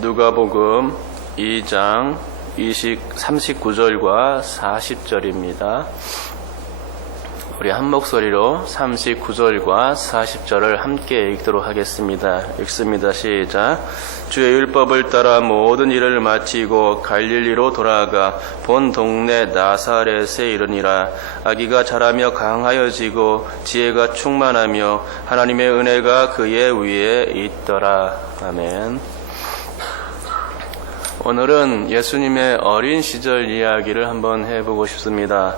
누가복음 2장 20, 39절과 40절입니다. 우리 한 목소리로 39절과 40절을 함께 읽도록 하겠습니다. 읽습니다. 시작. 주의 율법을 따라 모든 일을 마치고 갈릴리로 돌아가 본 동네 나사렛에 이르니라. 아기가 자라며 강하여지고 지혜가 충만하며 하나님의 은혜가 그의 위에 있더라. 아멘. 오늘은 예수님의 어린 시절 이야기를 한번 해보고 싶습니다.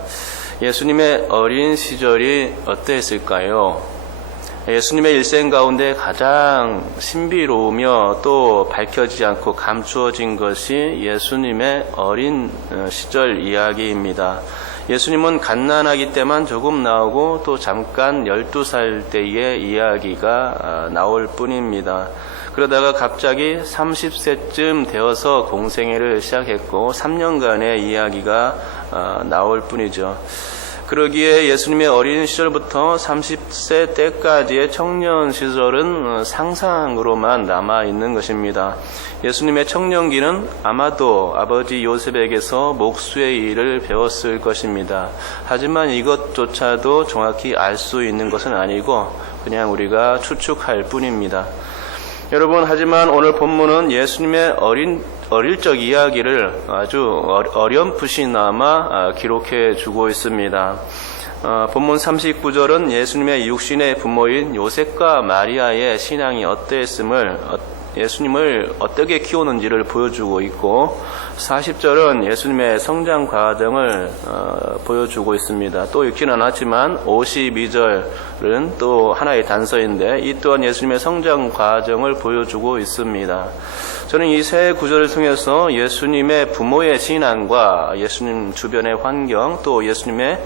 예수님의 어린 시절이 어땠을까요? 예수님의 일생 가운데 가장 신비로우며 또 밝혀지지 않고 감추어진 것이 예수님의 어린 시절 이야기입니다. 예수님은 갓난아기 때만 조금 나오고 또 잠깐 12살 때의 이야기가 나올 뿐입니다. 그러다가 갑자기 30세쯤 되어서 공생애를 시작했고 3년간의 이야기가 나올 뿐이죠. 그러기에 예수님의 어린 시절부터 30세 때까지의 청년 시절은 상상으로만 남아 있는 것입니다. 예수님의 청년기는 아마도 아버지 요셉에게서 목수의 일을 배웠을 것입니다. 하지만 이것조차도 정확히 알 수 있는 것은 아니고 그냥 우리가 추측할 뿐입니다. 여러분, 하지만 오늘 본문은 예수님의 어린, 어릴 적 이야기를 아주 어렴풋이나마 기록해 주고 있습니다. 어, 본문 39절은 예수님의 육신의 부모인 요셉과 마리아의 신앙이 어땠음을 예수님을 어떻게 키우는지를 보여주고 있고 40절은 예수님의 성장 과정을 어, 보여주고 있습니다. 또 읽지는 않았지만 52절은 또 하나의 단서인데 이 또한 예수님의 성장 과정을 보여주고 있습니다. 저는 이 세 구절을 통해서 예수님의 부모의 신앙과 예수님 주변의 환경 또 예수님의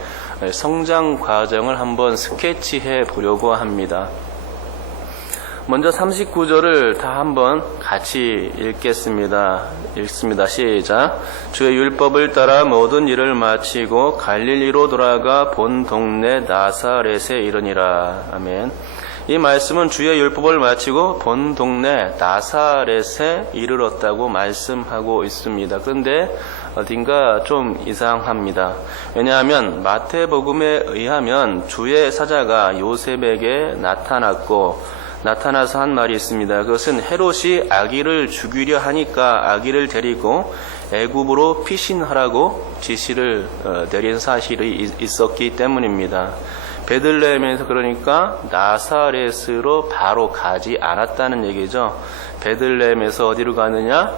성장 과정을 한번 스케치해 보려고 합니다. 먼저 39절을 다 한번 같이 읽겠습니다. 읽습니다. 시작. 주의 율법을 따라 모든 일을 마치고 갈릴리로 돌아가 본 동네 나사렛에 이르니라. 아멘. 이 말씀은 주의 율법을 마치고 본 동네 나사렛에 이르렀다고 말씀하고 있습니다. 그런데 어딘가 좀 이상합니다. 왜냐하면 마태복음에 의하면 주의 사자가 요셉에게 나타났고 나타나서 한 말이 있습니다. 그것은 헤롯이 아기를 죽이려 하니까 아기를 데리고 애굽으로 피신하라고 지시를 내린 사실이 있었기 때문입니다. 베들레헴에서 그러니까 나사렛으로 바로 가지 않았다는 얘기죠. 베들레헴에서 어디로 가느냐?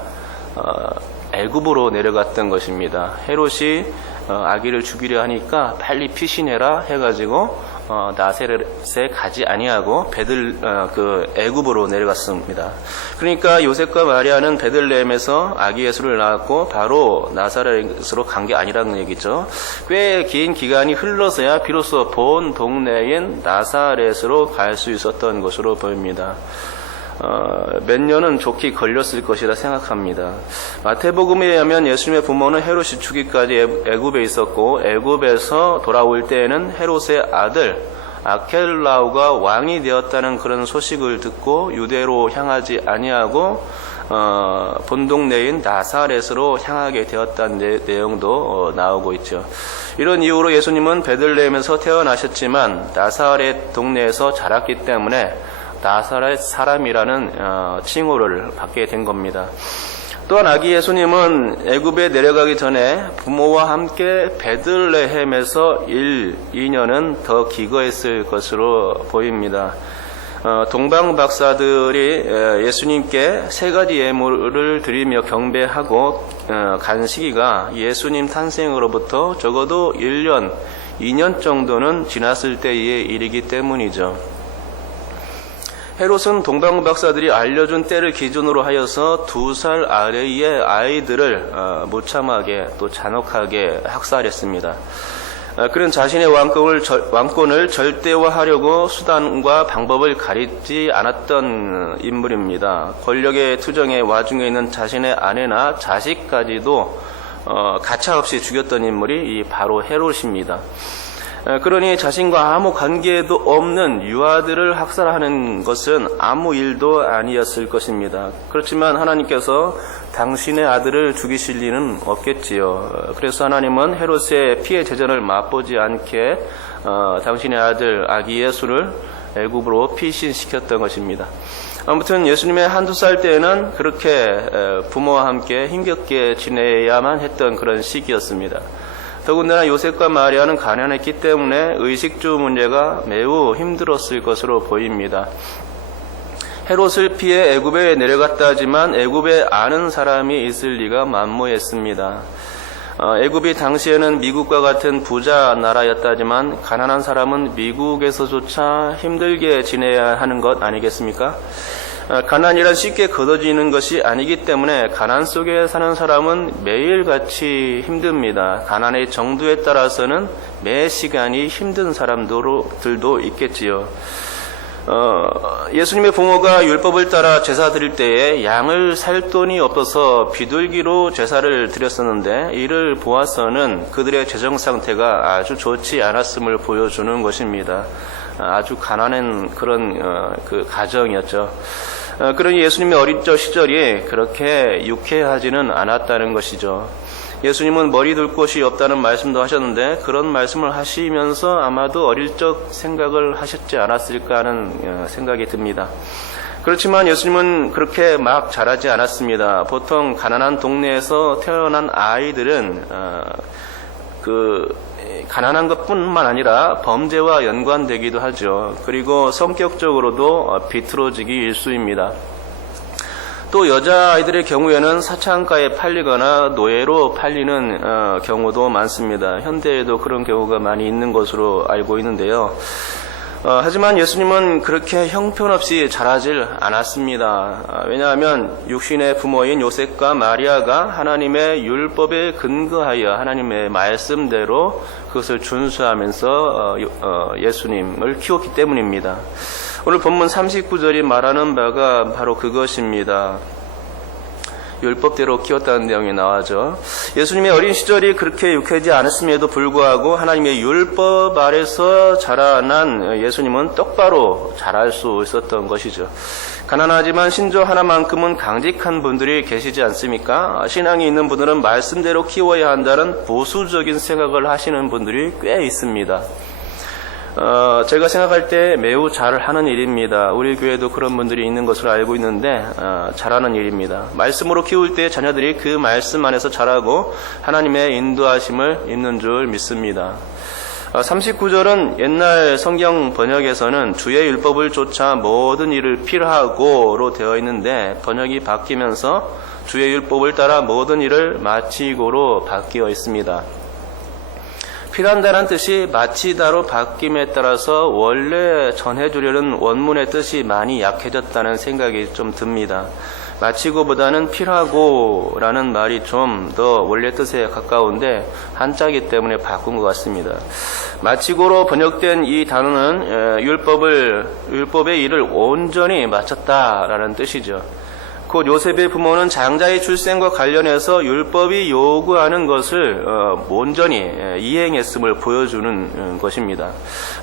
어, 애굽으로 내려갔던 것입니다. 헤롯이 어, 아기를 죽이려 하니까 빨리 피신해라 해가지고 어, 나세렛에 가지 아니하고 베들 어, 그 애굽으로 내려갔습니다. 그러니까 요셉과 마리아는 베들레헴에서 아기 예수를 낳았고 바로 나사렛으로 간 게 아니라는 얘기죠. 꽤 긴 기간이 흘러서야 비로소 본 동네인 나사렛으로 갈 수 있었던 것으로 보입니다. 어, 몇 년은 좋게 걸렸을 것이라 생각합니다. 마태복음에 의하면 예수님의 부모는 헤롯이 죽기까지 애굽에 있었고 애굽에서 돌아올 때에는 헤롯의 아들 아켈라우가 왕이 되었다는 그런 소식을 듣고 유대로 향하지 아니하고 어, 본동네인 나사렛으로 향하게 되었다는 내 용도 어, 나오고 있죠. 이런 이유로 예수님은 베들레헴에서 태어나셨지만 나사렛 동네에서 자랐기 때문에 나사렛 사람이라는 어, 칭호를 받게 된 겁니다. 또한 아기 예수님은 애굽에 내려가기 전에 부모와 함께 베들레헴에서 1, 2년은 더 기거했을 것으로 보입니다. 어, 동방 박사들이 예수님께 세 가지 예물을 드리며 경배하고 어, 간 시기가 예수님 탄생으로부터 적어도 1년, 2년 정도는 지났을 때의 일이기 때문이죠. 헤롯은 동방 박사들이 알려준 때를 기준으로 하여서 두 살 아래의 아이들을 무참하게 또 잔혹하게 학살했습니다. 그는 자신의 왕권을, 왕권을 절대화하려고 수단과 방법을 가리지 않았던 인물입니다. 권력의 투정의 와중에 있는 자신의 아내나 자식까지도 어, 가차없이 죽였던 인물이 바로 헤롯입니다. 에, 그러니 자신과 아무 관계도 없는 유아들을 학살하는 것은 아무 일도 아니었을 것입니다. 그렇지만 하나님께서 당신의 아들을 죽이실 리는 없겠지요. 그래서 하나님은 헤롯의 피해 재전을 맛보지 않게 어, 당신의 아들 아기 예수를 애굽으로 피신시켰던 것입니다. 아무튼 예수님의 한두 살 때에는 그렇게 에, 부모와 함께 힘겹게 지내야만 했던 그런 시기였습니다. 더군다나 요셉과 마리아는 가난했기 때문에 의식주 문제가 매우 힘들었을 것으로 보입니다. 헤롯을 피해 애굽에 내려갔다 하지만 애굽에 아는 사람이 있을 리가 만무했습니다. 어, 애굽이 당시에는 미국과 같은 부자 나라였다지만 가난한 사람은 미국에서조차 힘들게 지내야 하는 것 아니겠습니까? 어, 가난이란 쉽게 걷어지는 것이 아니기 때문에 가난 속에 사는 사람은 매일같이 힘듭니다. 가난의 정도에 따라서는 매 시간이 힘든 사람들도 있겠지요. 어, 예수님의 부모가 율법을 따라 제사 드릴 때에 양을 살 돈이 없어서 비둘기로 제사를 드렸었는데 이를 보아서는 그들의 재정 상태가 아주 좋지 않았음을 보여주는 것입니다. 아주 가난한 그런 어, 그 가정이었죠. 어, 그러니 예수님의 어린 적 시절이 그렇게 유쾌하지는 않았다는 것이죠. 예수님은 머리 둘 곳이 없다는 말씀도 하셨는데 그런 말씀을 하시면서 아마도 어릴 적 생각을 하셨지 않았을까 하는 어, 생각이 듭니다. 그렇지만 예수님은 그렇게 막 자라지 않았습니다. 보통 가난한 동네에서 태어난 아이들은 어, 그 가난한 것뿐만 아니라 범죄와 연관되기도 하죠. 그리고 성격적으로도 어, 비틀어지기 일수입니다. 또 여자아이들의 경우에는 사창가에 팔리거나 노예로 팔리는 어, 경우도 많습니다. 현대에도 그런 경우가 많이 있는 것으로 알고 있는데요. 어, 하지만 예수님은 그렇게 형편없이 자라질 않았습니다. 어, 왜냐하면 육신의 부모인 요셉과 마리아가 하나님의 율법에 근거하여 하나님의 말씀대로 그것을 준수하면서 어, 어, 예수님을 키웠기 때문입니다. 오늘 본문 39절이 말하는 바가 바로 그것입니다. 율법대로 키웠다는 내용이 나와죠. 예수님의 어린 시절이 그렇게 유쾌하지 않았음에도 불구하고 하나님의 율법 아래서 자라난 예수님은 똑바로 자랄 수 있었던 것이죠. 가난하지만 신조 하나만큼은 강직한 분들이 계시지 않습니까? 신앙이 있는 분들은 말씀대로 키워야 한다는 보수적인 생각을 하시는 분들이 꽤 있습니다. 어, 제가 생각할 때 매우 잘하는 일입니다. 우리 교회도 그런 분들이 있는 것으로 알고 있는데 어, 잘하는 일입니다. 말씀으로 키울 때 자녀들이 그 말씀 안에서 자라고 하나님의 인도하심을 있는 줄 믿습니다. 39절은 옛날 성경 번역에서는 주의 율법을 쫓아 모든 일을 필하고로 되어 있는데 번역이 바뀌면서 주의 율법을 따라 모든 일을 마치고로 바뀌어 있습니다. 필한다는 뜻이 마치다로 바뀜에 따라서 원래 전해주려는 원문의 뜻이 많이 약해졌다는 생각이 좀 듭니다. 마치고보다는 필하고라는 말이 좀 더 원래 뜻에 가까운데 한자기 때문에 바꾼 것 같습니다. 마치고로 번역된 이 단어는 율법을 율법의 일을 온전히 마쳤다라는 뜻이죠. 곧 요셉의 부모는 장자의 출생과 관련해서 율법이 요구하는 것을 어, 온전히 이행했음을 보여주는 어, 것입니다.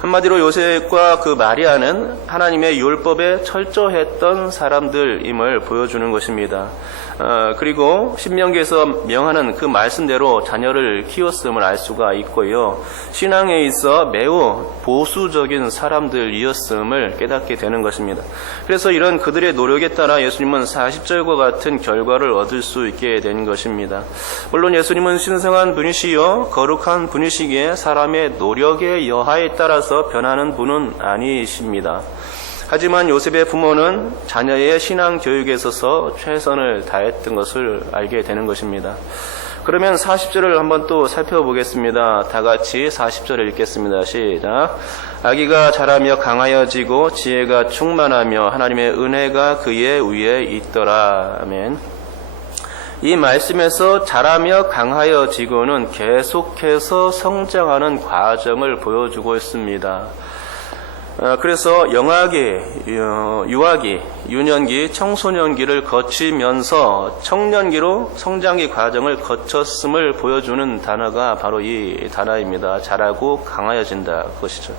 한마디로 요셉과 그 마리아는 하나님의 율법에 철저했던 사람들임을 보여주는 것입니다. 어, 그리고 신명기에서 명하는 그 말씀대로 자녀를 키웠음을 알 수가 있고요. 신앙에 있어 매우 보수적인 사람들이었음을 깨닫게 되는 것입니다. 그래서 이런 그들의 노력에 따라 예수님은 40절과 같은 결과를 얻을 수 있게 된 것입니다. 물론 예수님은 신성한 분이시요 거룩한 분이시기에 사람의 노력의 여하에 따라서 변하는 분은 아니십니다. 하지만 요셉의 부모는 자녀의 신앙 교육에 있어서 최선을 다했던 것을 알게 되는 것입니다. 그러면 40절을 한번 또 살펴보겠습니다. 다 같이 40절을 읽겠습니다. 시작. 아기가 자라며 강하여지고 지혜가 충만하며 하나님의 은혜가 그의 위에 있더라. 아멘. 이 말씀에서 자라며 강하여지고는 계속해서 성장하는 과정을 보여주고 있습니다. 어, 그래서 영아기, 어, 유아기, 유년기, 청소년기를 거치면서 청년기로 성장기 과정을 거쳤음을 보여주는 단어가 바로 이 단어입니다. 자라고 강하여진다. 그것이죠.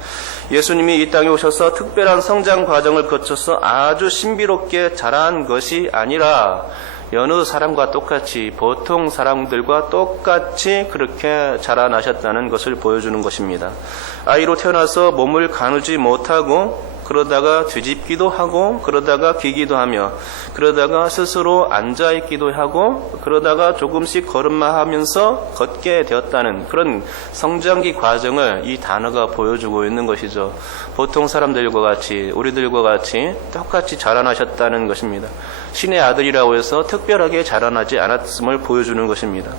예수님이 이 땅에 오셔서 특별한 성장 과정을 거쳐서 아주 신비롭게 자란 것이 아니라 여느 사람과 똑같이 보통 사람들과 똑같이 그렇게 자라나셨다는 것을 보여주는 것입니다. 아이로 태어나서 몸을 가누지 못하고 그러다가 뒤집기도 하고 그러다가 기기도 하며 그러다가 스스로 앉아 있기도 하고 그러다가 조금씩 걸음마하면서 걷게 되었다는 그런 성장기 과정을 이 단어가 보여주고 있는 것이죠. 보통 사람들과 같이 우리들과 같이 똑같이 자라나셨다는 것입니다. 신의 아들이라고 해서 특별하게 자라나지 않았음을 보여주는 것입니다.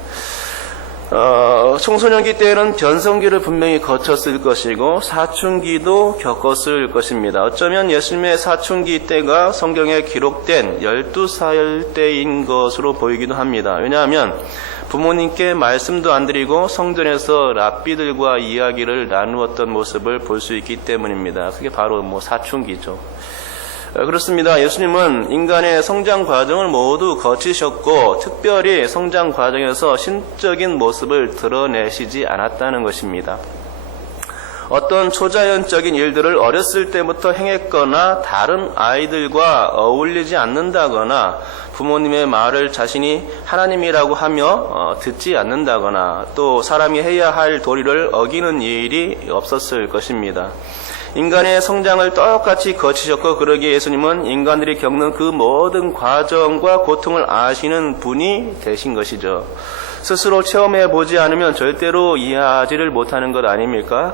어, 청소년기 때에는 변성기를 분명히 거쳤을 것이고 사춘기도 겪었을 것입니다. 어쩌면 예수님의 사춘기 때가 성경에 기록된 12살 때인 것으로 보이기도 합니다. 왜냐하면 부모님께 말씀도 안 드리고 성전에서 랍비들과 이야기를 나누었던 모습을 볼 수 있기 때문입니다. 그게 바로 뭐 사춘기죠. 어, 그렇습니다. 예수님은 인간의 성장 과정을 모두 거치셨고 특별히 성장 과정에서 신적인 모습을 드러내시지 않았다는 것입니다. 어떤 초자연적인 일들을 어렸을 때부터 행했거나 다른 아이들과 어울리지 않는다거나 부모님의 말을 자신이 하나님이라고 하며 어, 듣지 않는다거나 또 사람이 해야 할 도리를 어기는 일이 없었을 것입니다. 인간의 성장을 똑같이 거치셨고 그러기에 예수님은 인간들이 겪는 그 모든 과정과 고통을 아시는 분이 되신 것이죠. 스스로 체험해 보지 않으면 절대로 이해하지를 못하는 것 아닙니까?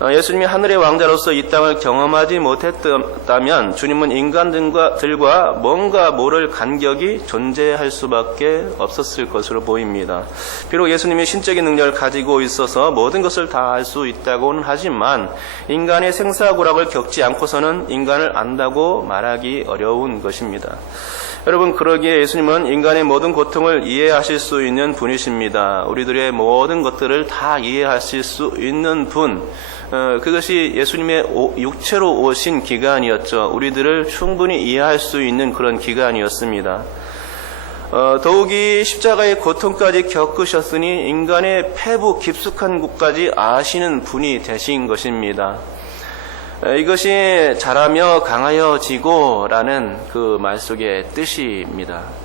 어, 예수님이 하늘의 왕자로서 이 땅을 경험하지 못했다면 주님은 인간들과 들과 뭔가 모를 간격이 존재할 수밖에 없었을 것으로 보입니다. 비록 예수님이 신적인 능력을 가지고 있어서 모든 것을 다 알 수 있다고는 하지만 인간의 생사고락을 겪지 않고서는 인간을 안다고 말하기 어려운 것입니다. 여러분 그러기에 예수님은 인간의 모든 고통을 이해하실 수 있는 분이십니다. 우리들의 모든 것들을 다 이해하실 수 있는 분. 어, 그것이 예수님의 육체로 오신 기간이었죠. 우리들을 충분히 이해할 수 있는 그런 기간이었습니다. 어, 더욱이 십자가의 고통까지 겪으셨으니 인간의 폐부 깊숙한 곳까지 아시는 분이 되신 것입니다. 이것이 자라며 강하여지고라는 그 말 속의 뜻입니다.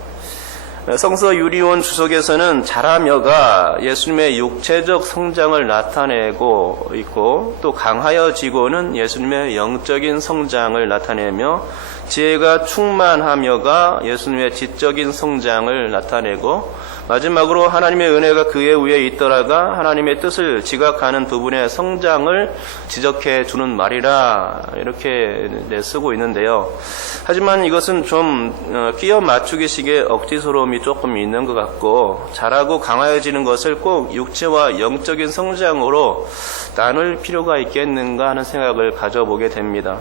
성서 유리온 주석에서는 자라며가 예수님의 육체적 성장을 나타내고 있고 또 강하여지고는 예수님의 영적인 성장을 나타내며 지혜가 충만하며가 예수님의 지적인 성장을 나타내고 마지막으로 하나님의 은혜가 그의 위에 있더라가 하나님의 뜻을 지각하는 부분의 성장을 지적해 주는 말이라 이렇게 쓰고 있는데요. 하지만 이것은 좀 어, 끼어 맞추기식의 억지스러움이 조금 있는 것 같고 자라고 강화해지는 것을 꼭 육체와 영적인 성장으로 나눌 필요가 있겠는가 하는 생각을 가져보게 됩니다.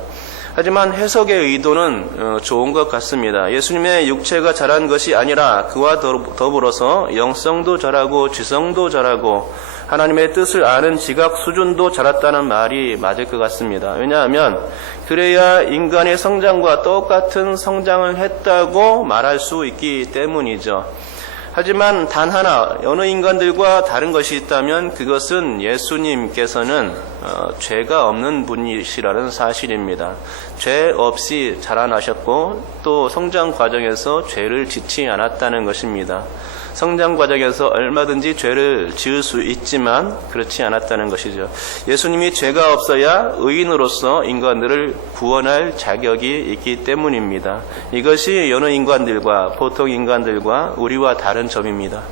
하지만 해석의 의도는 어, 좋은 것 같습니다. 예수님의 육체가 자란 것이 아니라 그와 더불어서 영성도 자라고 지성도 자라고 하나님의 뜻을 아는 지각 수준도 자랐다는 말이 맞을 것 같습니다. 왜냐하면 그래야 인간의 성장과 똑같은 성장을 했다고 말할 수 있기 때문이죠. 하지만 단 하나 어느 인간들과 다른 것이 있다면 그것은 예수님께서는 어, 죄가 없는 분이시라는 사실입니다. 죄 없이 자라나셨고 또 성장 과정에서 죄를 짓지 않았다는 것입니다. 성장 과정에서 얼마든지 죄를 지을 수 있지만 그렇지 않았다는 것이죠. 예수님이 죄가 없어야 의인으로서 인간들을 구원할 자격이 있기 때문입니다. 이것이 여느 인간들과 보통 인간들과 우리와 다른 점입니다.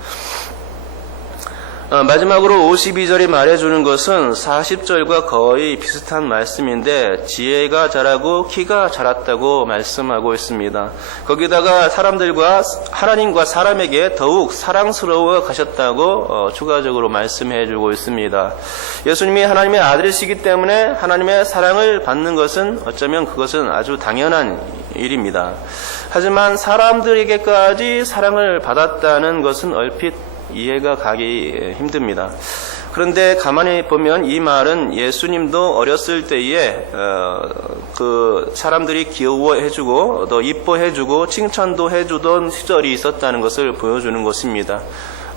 어, 마지막으로 52절이 말해주는 것은 40절과 거의 비슷한 말씀인데 지혜가 자라고 키가 자랐다고 말씀하고 있습니다. 거기다가 사람들과 하나님과 사람에게 더욱 사랑스러워 가셨다고 어, 추가적으로 말씀해 주고 있습니다. 예수님이 하나님의 아들이시기 때문에 하나님의 사랑을 받는 것은 어쩌면 그것은 아주 당연한 일입니다. 하지만 사람들에게까지 사랑을 받았다는 것은 얼핏 이해가 가기 힘듭니다. 그런데 가만히 보면 이 말은 예수님도 어렸을 때에 어, 그 사람들이 귀여워해주고 또 이뻐해주고 칭찬도 해주던 시절이 있었다는 것을 보여주는 것입니다.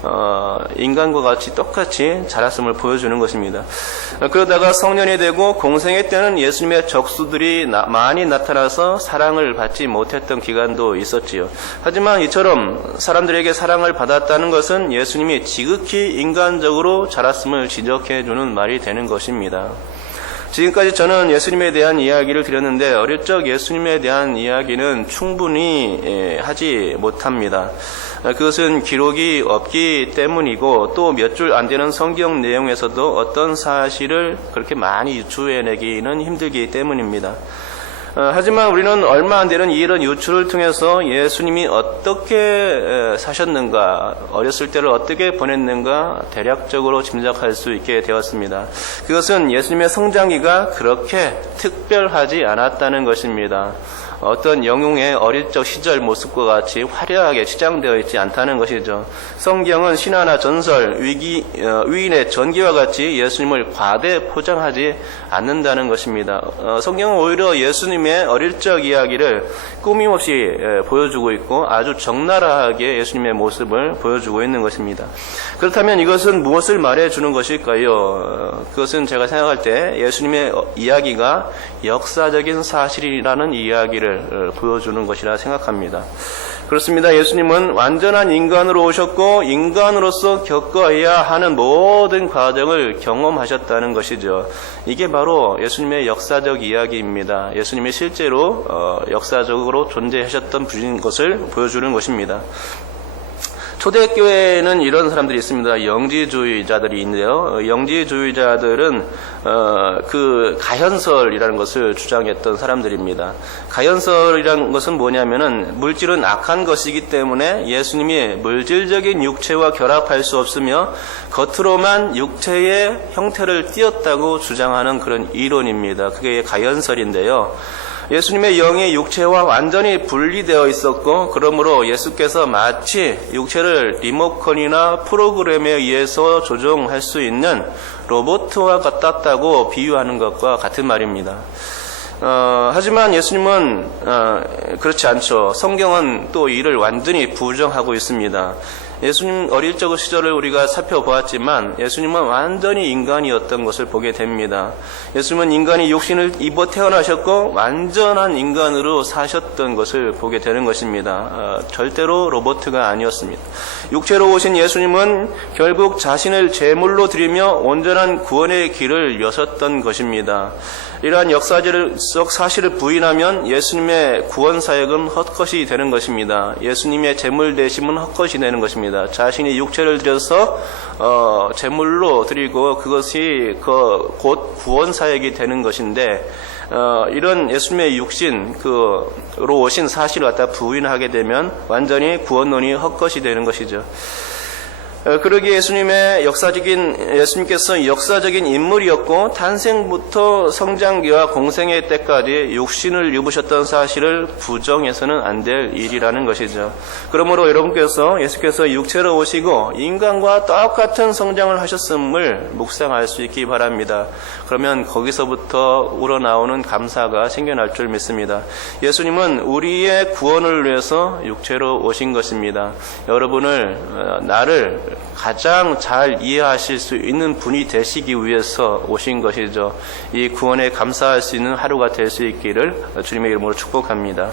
어, 인간과 같이 똑같이 자랐음을 보여주는 것입니다. 어, 그러다가 성년이 되고 공생애 때는 예수님의 적수들이 나- 많이 나타나서 사랑을 받지 못했던 기간도 있었지요. 하지만 이처럼 사람들에게 사랑을 받았다는 것은 예수님이 지극히 인간적으로 자랐음을 지적해 주는 말이 되는 것입니다. 지금까지 저는 예수님에 대한 이야기를 드렸는데 어릴 적 예수님에 대한 이야기는 충분히 예, 하지 못합니다. 아, 그것은 기록이 없기 때문이고 또 몇 줄 안 되는 성경 내용에서도 어떤 사실을 그렇게 많이 유추해내기는 힘들기 때문입니다. 어, 하지만 우리는 얼마 안 되는 이런 유출을 통해서 예수님이 어떻게 에, 사셨는가, 어렸을 때를 어떻게 보냈는가 대략적으로 짐작할 수 있게 되었습니다. 그것은 예수님의 성장기가 그렇게 특별하지 않았다는 것입니다. 어떤 영웅의 어릴 적 시절 모습과 같이 화려하게 치장되어 있지 않다는 것이죠. 성경은 신화나 전설, 위기, 어, 위인의 전기와 같이 예수님을 과대 포장하지 않는다는 것입니다. 어, 성경은 오히려 예수님의 어릴 적 이야기를 꾸밈없이 에, 보여주고 있고 아주 적나라하게 예수님의 모습을 보여주고 있는 것입니다. 그렇다면 이것은 무엇을 말해주는 것일까요? 어, 그것은 제가 생각할 때 예수님의 어, 이야기가 역사적인 사실이라는 이야기를 어, 보여주는 것이라 생각합니다. 그렇습니다. 예수님은 완전한 인간으로 오셨고 인간으로서 겪어야 하는 모든 과정을 경험하셨다는 것이죠. 이게 바로 예수님의 역사적 이야기입니다. 예수님이 실제로 어, 역사적으로 존재하셨던 분인 것을 보여주는 것입니다. 초대교회에는 이런 사람들이 있습니다. 영지주의자들이 있는데요. 어, 영지주의자들은 어, 그 가현설이라는 것을 주장했던 사람들입니다. 가현설이라는 것은 뭐냐면은 물질은 악한 것이기 때문에 예수님이 물질적인 육체와 결합할 수 없으며 겉으로만 육체의 형태를 띄었다고 주장하는 그런 이론입니다. 그게 가현설인데요. 예수님의 영이 육체와 완전히 분리되어 있었고 그러므로 예수께서 마치 육체를 리모컨이나 프로그램에 의해서 조종할 수 있는 로봇과 같았다고 비유하는 것과 같은 말입니다. 어, 하지만 예수님은 어, 그렇지 않죠. 성경은 또 이를 완전히 부정하고 있습니다. 예수님 어릴 적 시절을 우리가 살펴보았지만 예수님은 완전히 인간이었던 것을 보게 됩니다. 예수님은 인간이 육신을 입어 태어나셨고 완전한 인간으로 사셨던 것을 보게 되는 것입니다. 어, 절대로 로보트가 아니었습니다. 육체로 오신 예수님은 결국 자신을 제물로 드리며 온전한 구원의 길을 여셨던 것입니다. 이러한 역사적 사실을 부인하면 예수님의 구원 사역은 헛것이 되는 것입니다. 예수님의 제물 되심은 헛것이 되는 것입니다. 자신이 육체를 들여서 어, 제물로 드리고 그것이 그 곧 구원 사역이 되는 것인데 어, 이런 예수님의 육신 그로 오신 사실을 갖다 부인하게 되면 완전히 구원론이 헛것이 되는 것이죠. 어, 그러기에 예수님의 역사적인 예수님께서 역사적인 인물이었고 탄생부터 성장기와 공생애 때까지 육신을 입으셨던 사실을 부정해서는 안 될 일이라는 것이죠. 그러므로 여러분께서 예수께서 육체로 오시고 인간과 똑같은 성장을 하셨음을 묵상할 수 있기 바랍니다. 그러면 거기서부터 우러나오는 감사가 생겨날 줄 믿습니다. 예수님은 우리의 구원을 위해서 육체로 오신 것입니다. 여러분을 어, 나를 가장 잘 이해하실 수 있는 분이 되시기 위해서 오신 것이죠. 이 구원에 감사할 수 있는 하루가 될 수 있기를 주님의 이름으로 축복합니다.